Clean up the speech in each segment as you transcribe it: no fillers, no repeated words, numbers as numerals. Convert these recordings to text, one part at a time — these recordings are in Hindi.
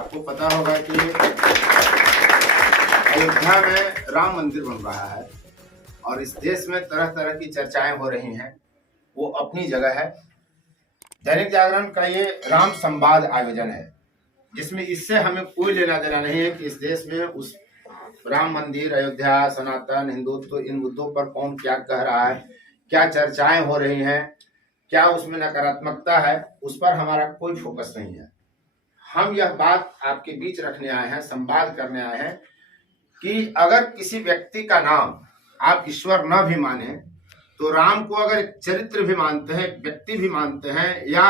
आपको पता होगा कि अयोध्या में राम मंदिर बन रहा है और इस देश में तरह तरह की चर्चाएं हो रही हैं, वो अपनी जगह है। दैनिक जागरण का ये राम संवाद आयोजन है, जिसमें इससे हमें कोई लेना देना नहीं है कि इस देश में उस राम मंदिर, अयोध्या, सनातन, हिंदुत्व, इन मुद्दों पर कौन क्या कह रहा है, क्या चर्चाएं हो रही हैं, क्या उसमें नकारात्मकता है, उस पर हमारा कोई फोकस नहीं है। हम यह बात आपके बीच रखने आए हैं, संवाद करने आए हैं कि अगर किसी व्यक्ति का नाम आप ईश्वर न भी माने तो राम को अगर चरित्र भी मानते हैं, व्यक्ति भी मानते हैं, या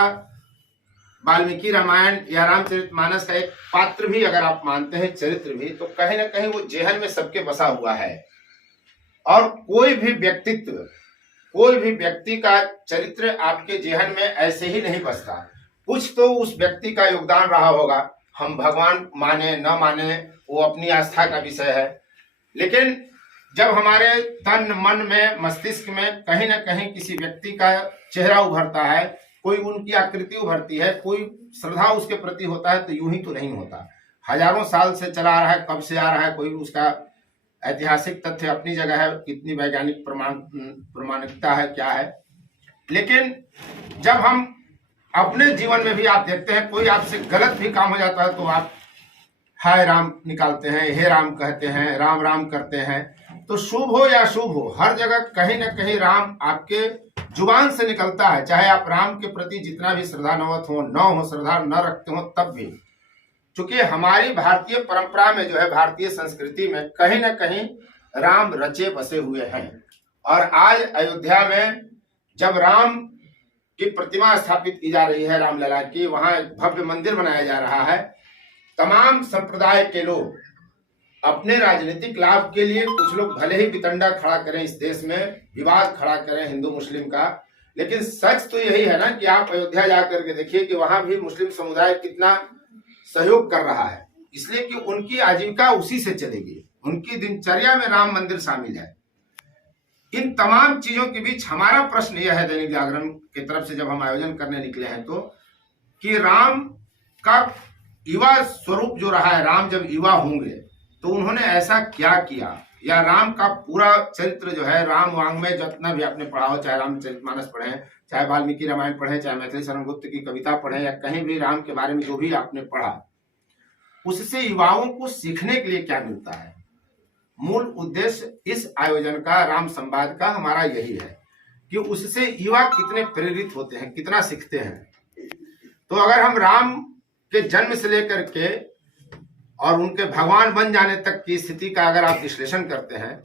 वाल्मीकि रामायण या रामचरितमानस का एक पात्र भी अगर आप मानते हैं, चरित्र भी, तो कहीं ना कहीं वो जेहन में सबके बसा हुआ है। और कोई भी व्यक्तित्व, कोई भी व्यक्ति का चरित्र आपके जेहन में ऐसे ही नहीं बसता, कुछ तो उस व्यक्ति का योगदान रहा होगा। हम भगवान माने न माने वो अपनी आस्था का विषय है, लेकिन जब हमारे तन मन में, मस्तिष्क में कहीं ना कहीं किसी व्यक्ति का चेहरा उभरता है, कोई उनकी आकृति उभरती है, कोई श्रद्धा उसके प्रति होता है, तो यूं ही तो नहीं होता। हजारों साल से चला आ रहा है, कब से आ रहा है, कोई उसका ऐतिहासिक तथ्य अपनी जगह है, कितनी वैज्ञानिक प्रमाणिकता है, क्या है। लेकिन जब हम अपने जीवन में भी आप देखते हैं, कोई आपसे गलत भी काम हो जाता है तो आप हाय राम निकालते हैं, हे राम कहते हैं, राम राम करते हैं। तो शुभ हो या शुभ हो, हर जगह कहीं ना कहीं राम आपके जुबान से निकलता है, चाहे आप राम के प्रति जितना भी श्रद्धानवत हो, न हो, श्रद्धा न रखते हो, तब भी। क्योंकि हमारी भारतीय परंपरा में जो है, भारतीय संस्कृति में कहीं ना कहीं राम रचे बसे हुए हैं। और आज अयोध्या में जब राम की प्रतिमा स्थापित की जा रही है, रामलला की, वहां एक भव्य मंदिर बनाया जा रहा है। तमाम संप्रदाय के लोग अपने राजनीतिक लाभ के लिए, कुछ लोग भले ही वितंडा खड़ा करें, इस देश में विवाद खड़ा करें हिंदू मुस्लिम का, लेकिन सच तो यही है ना कि आप अयोध्या जाकर के देखिए कि वहां भी मुस्लिम समुदाय कितना सहयोग कर रहा है, इसलिए कि उनकी आजीविका उसी से चलेगी, उनकी दिनचर्या में राम मंदिर शामिल है। इन तमाम चीजों के बीच हमारा प्रश्न यह है दैनिक जागरण की तरफ से, जब हम आयोजन करने निकले हैं, तो कि राम का युवा स्वरूप जो रहा है, राम जब युवा होंगे तो उन्होंने ऐसा क्या किया, या राम का पूरा चरित्र जो है, राम वांग में जितना भी आपने पढ़ा हो, चाहे रामचरितमानस पढ़े, चाहे वाल्मीकि रामायण पढ़े, चाहे मैथिली शरण गुप्त की कविता पढ़े, या कहीं भी राम के बारे में जो भी आपने पढ़ा, उससे युवाओं को सीखने के लिए क्या मिलता है। मूल उद्देश्य इस आयोजन का, राम संवाद का, हमारा यही है कि उससे युवा कितने प्रेरित होते हैं, कितना सीखते हैं। तो अगर हम राम के जन्म से लेकर के और उनके भगवान बन जाने तक की स्थिति का अगर आप विश्लेषण करते हैं,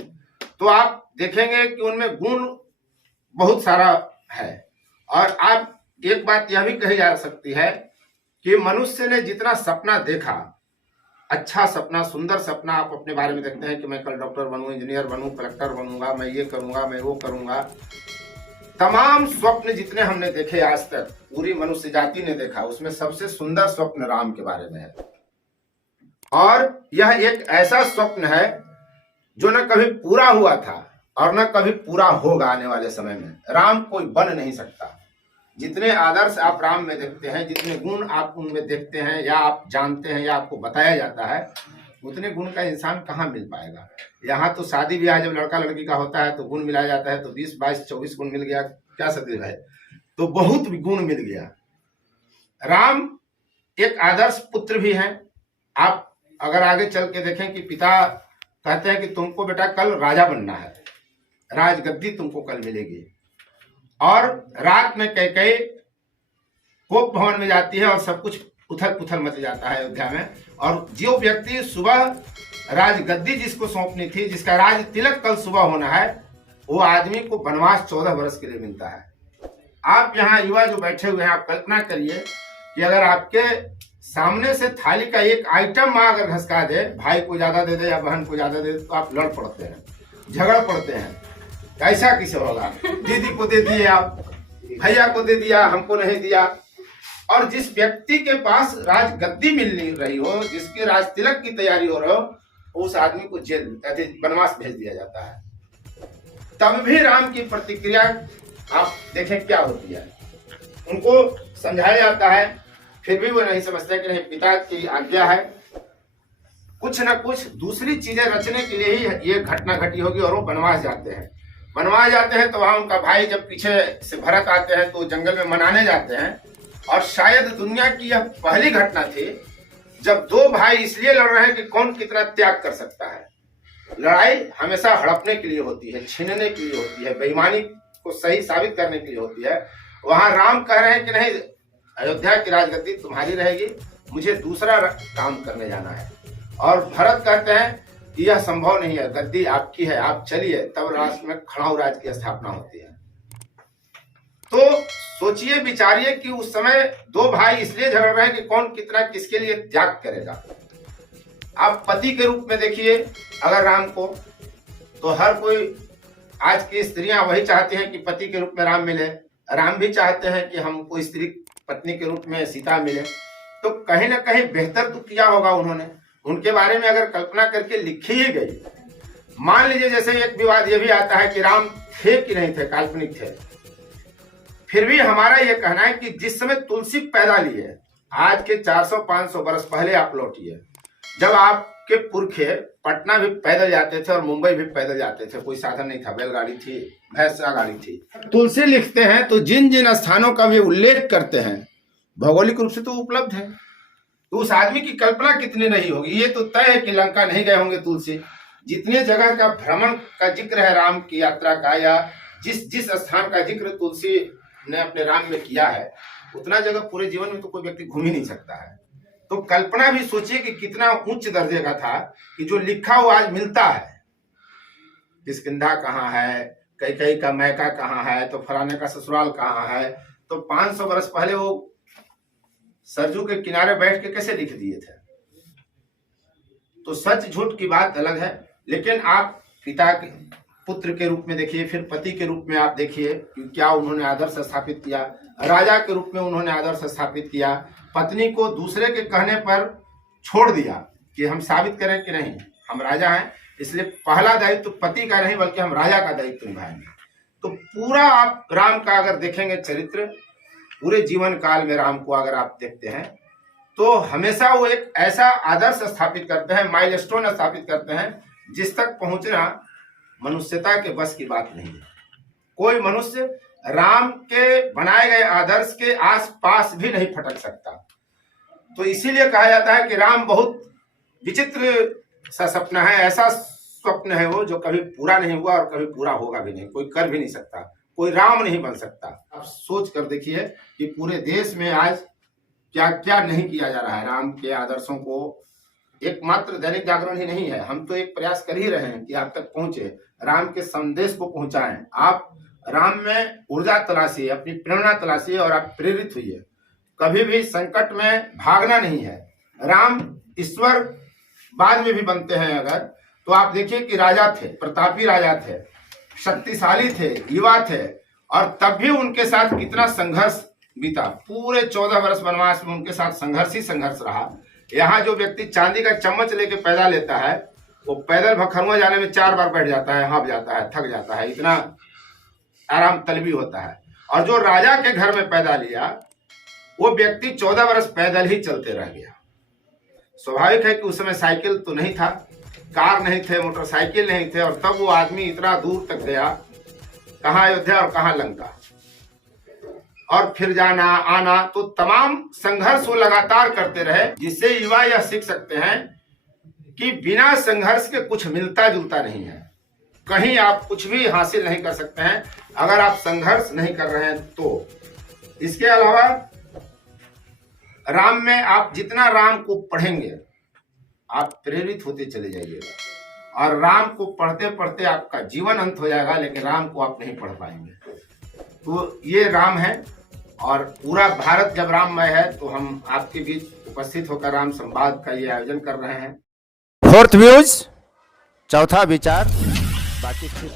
तो आप देखेंगे कि उनमें गुण बहुत सारा है। और आप एक बात यह भी कही जा सकती है कि मनुष्य ने जितना सपना देखा, अच्छा सपना, सुंदर सपना, आप अपने बारे में देखते हैं कि मैं कल डॉक्टर बनूं, इंजीनियर बनूं, कलेक्टर बनूंगा, मैं ये करूंगा, मैं वो करूंगा। तमाम स्वप्न जितने हमने देखे आज तक, पूरी मनुष्य जाति ने देखा, उसमें सबसे सुंदर स्वप्न राम के बारे में है। और यह एक ऐसा स्वप्न है जो न कभी पूरा हुआ था और न कभी पूरा होगा आने वाले समय में। राम कोई बन नहीं सकता। जितने आदर्श आप राम में देखते हैं, जितने गुण आप उनमें देखते हैं, या आप जानते हैं, या आपको बताया जाता है, उतने गुण का इंसान कहाँ मिल पाएगा। यहाँ तो शादी ब्याह जब लड़का लड़की का होता है तो गुण मिलाया जाता है, तो 20, 22, 24 गुण मिल गया, क्या सदी है, तो बहुत गुण मिल गया। राम एक आदर्श पुत्र भी हैं। आप अगर आगे चल के देखें कि पिता कहते हैं कि तुमको बेटा कल राजा बनना है, राजगद्दी तुमको कल मिलेगी। और रात में कैकेयी कोप भवन में जाती है और सब कुछ उथल पुथल मच जाता है अयोध्या में। और जो व्यक्ति सुबह राजगद्दी जिसको सौंपनी थी, जिसका राज तिलक कल सुबह होना है, वो आदमी को वनवास 14 वर्ष के लिए मिलता है। आप यहाँ युवा जो बैठे हुए हैं, आप कल्पना करिए कि अगर आपके सामने से थाली का एक आइटम माँ अगर घसका दे, भाई को ज्यादा दे दे या बहन को ज्यादा दे दे, तो आप लड़ पड़ते हैं, झगड़ पड़ते हैं। ऐसा किसे होगा, दीदी को दे दिए आप, भैया को दे दिया, हमको नहीं दिया। और जिस व्यक्ति के पास राजगद्दी मिल रही हो, जिसके राज तिलक की तैयारी हो रही हो, उस आदमी को जेल, वनवास भेज दिया जाता है। तब भी राम की प्रतिक्रिया आप देखें क्या होती है। उनको समझाया जाता है फिर भी वो नहीं समझते कि नहीं, पिता की आज्ञा है, कुछ न कुछ दूसरी चीजें रचने के लिए ही ये घटना घटी होगी। और वो वनवास जाते हैं। वनवास जाते हैं तो वहां उनका भाई जब पीछे से भरत आते हैं तो जंगल में मनाने जाते हैं। और शायद दुनिया की यह पहली घटना थी जब दो भाई इसलिए लड़ रहे हैं कि कौन कितना त्याग कर सकता है। लड़ाई हमेशा हड़पने के लिए होती है, छीनने के लिए होती है, बेईमानी को सही साबित करने के लिए होती है। वहां राम कह रहे हैं कि नहीं, अयोध्या की राजगद्दी तुम्हारी रहेगी, मुझे दूसरा काम करने जाना है। और भरत कहते हैं कि यह संभव नहीं है, गद्दी आपकी है, आप चलिए। तब राष्ट्र में खड़ाऊ राज की स्थापना होती है। तो सोचिए विचारिए कि उस समय दो भाई इसलिए झगड़ रहे हैं कि कौन कितना किसके लिए त्याग करेगा। आप पति के रूप में देखिए अगर राम को, तो हर कोई, आज की स्त्रियां वही चाहती हैं कि पति के रूप में राम मिले। राम भी चाहते हैं कि हमको स्त्री पत्नी के रूप में सीता मिले। तो कहीं ना कहीं बेहतर तो किया होगा उन्होंने। उनके बारे में अगर कल्पना करके लिखी ही गई, मान लीजिए जैसे एक विवाद ये भी आता है कि राम थे कि नहीं थे, काल्पनिक थे, फिर भी हमारा यह कहना है कि जिस समय तुलसी पैदा ली है, आज के 400-500 वर्ष पहले आप लौटिए, जब आपके पुरखे पटना भी पैदल जाते थे और मुंबई भी पैदल जाते थे, कोई साधन नहीं था, बैलगाड़ी थी, भैंसा गाड़ी थी। तुलसी लिखते हैं तो जिन जिन स्थानों का भी उल्लेख करते हैं भौगोलिक रूप से तो उपलब्ध है। तो उस आदमी की कल्पना कितनी नहीं होगी। ये तो तय है कि लंका नहीं गए होंगे तुलसी। जितने जगह का भ्रमण का जिक्र है राम की यात्रा का, या जिस जिस स्थान का जिक्र तुलसी ने अपने राम में किया है, उतना जगह पूरे जीवन में तो कोई व्यक्ति घूम ही नहीं सकता है। तो कल्पना भी सोचिए कि कितना उच्च दर्जे का था कि जो लिखा हुआ आज मिलता है। किष्किंधा कहाँ है, कैकेयी का मैका कहाँ है, तो फलाने का ससुराल कहाँ है। तो 500 वर्ष पहले वो सरजू के किनारे बैठ के कैसे लिख दिए थे। तो सच झूठ की बात अलग है, लेकिन आप पिता के पुत्र के रूप में देखिए, फिर पति के रूप में आप देखिए कि क्या उन्होंने आदर्श स्थापित किया। राजा के रूप में उन्होंने आदर्श स्थापित किया। पत्नी को दूसरे के कहने पर छोड़ दिया कि हम साबित करें कि नहीं हम राजा हैं, इसलिए पहला दायित्व पति का नहीं बल्कि हम राजा का दायित्व निभाएंगे। तो पूरा आप राम का अगर देखेंगे चरित्र, पूरे जीवन काल में राम को अगर आप देखते हैं, तो हमेशा वो एक ऐसा आदर्श स्थापित करते हैं, माइलस्टोन स्थापित करते हैं, जिस तक पहुंचना मनुष्यता के बस की बात नहीं है। कोई मनुष्य राम के बनाए गए आदर्श के आसपास भी नहीं फटक सकता। तो इसीलिए कहा जाता है कि राम बहुत विचित्र सा सपना है, ऐसा स्वप्न है वो जो कभी पूरा नहीं हुआ और कभी पूरा होगा भी नहीं, कोई कर भी नहीं सकता, कोई राम नहीं बन सकता। आप सोच कर देखिए कि पूरे देश में आज क्या क्या नहीं किया जा रहा है राम के आदर्शों को। एकमात्र दैनिक जागरण ही नहीं है, हम तो एक प्रयास कर ही रहे हैं कि आप तक पहुंचे, राम के संदेश को पहुंचाएं। आप राम में ऊर्जा तलाशिए, अपनी प्रेरणा तलाशिए और आप प्रेरित हुइए। कभी भी संकट में भागना नहीं है। राम ईश्वर बाद में भी बनते हैं अगर, तो आप देखिए कि राजा थे, प्रतापी राजा थे, शक्तिशाली थे, युवा थे, और तब भी उनके साथ कितना संघर्ष बीता। पूरे 14 वर्ष वनवास में उनके साथ संघर्ष ही संघर्ष रहा। यहाँ जो व्यक्ति चांदी का चम्मच लेके पैदा लेता है, वो पैदल भखरुआ जाने में 4 बार बैठ जाता है, हाँफ जाता है, थक जाता है, इतना आराम तलबी होता है। और जो राजा के घर में पैदा लिया, वो व्यक्ति 14 वर्ष पैदल ही चलते रह गया। स्वाभाविक है कि उस समय साइकिल तो नहीं था, कार नहीं थे, मोटरसाइकिल नहीं थे, और तब वो आदमी इतना दूर तक गया, कहाँ अयोध्या और कहाँ लंका, और फिर जाना आना। तो तमाम संघर्ष वो लगातार करते रहे, जिससे युवा यह सीख सकते हैं कि बिना संघर्ष के कुछ मिलता जुलता नहीं है। कहीं आप कुछ भी हासिल नहीं कर सकते हैं अगर आप संघर्ष नहीं कर रहे हैं तो। इसके अलावा राम में आप जितना राम को पढ़ेंगे, आप प्रेरित होते चले जाइएगा, और राम को पढ़ते पढ़ते आपका जीवन अंत हो जाएगा, लेकिन राम को आप नहीं पढ़ पाएंगे। तो ये राम है, और पूरा भारत जब राममय है, तो हम आपके बीच उपस्थित होकर राम संवाद का ये आयोजन कर रहे हैं। 4th व्यूज, चौथा विचार, बाकी फिर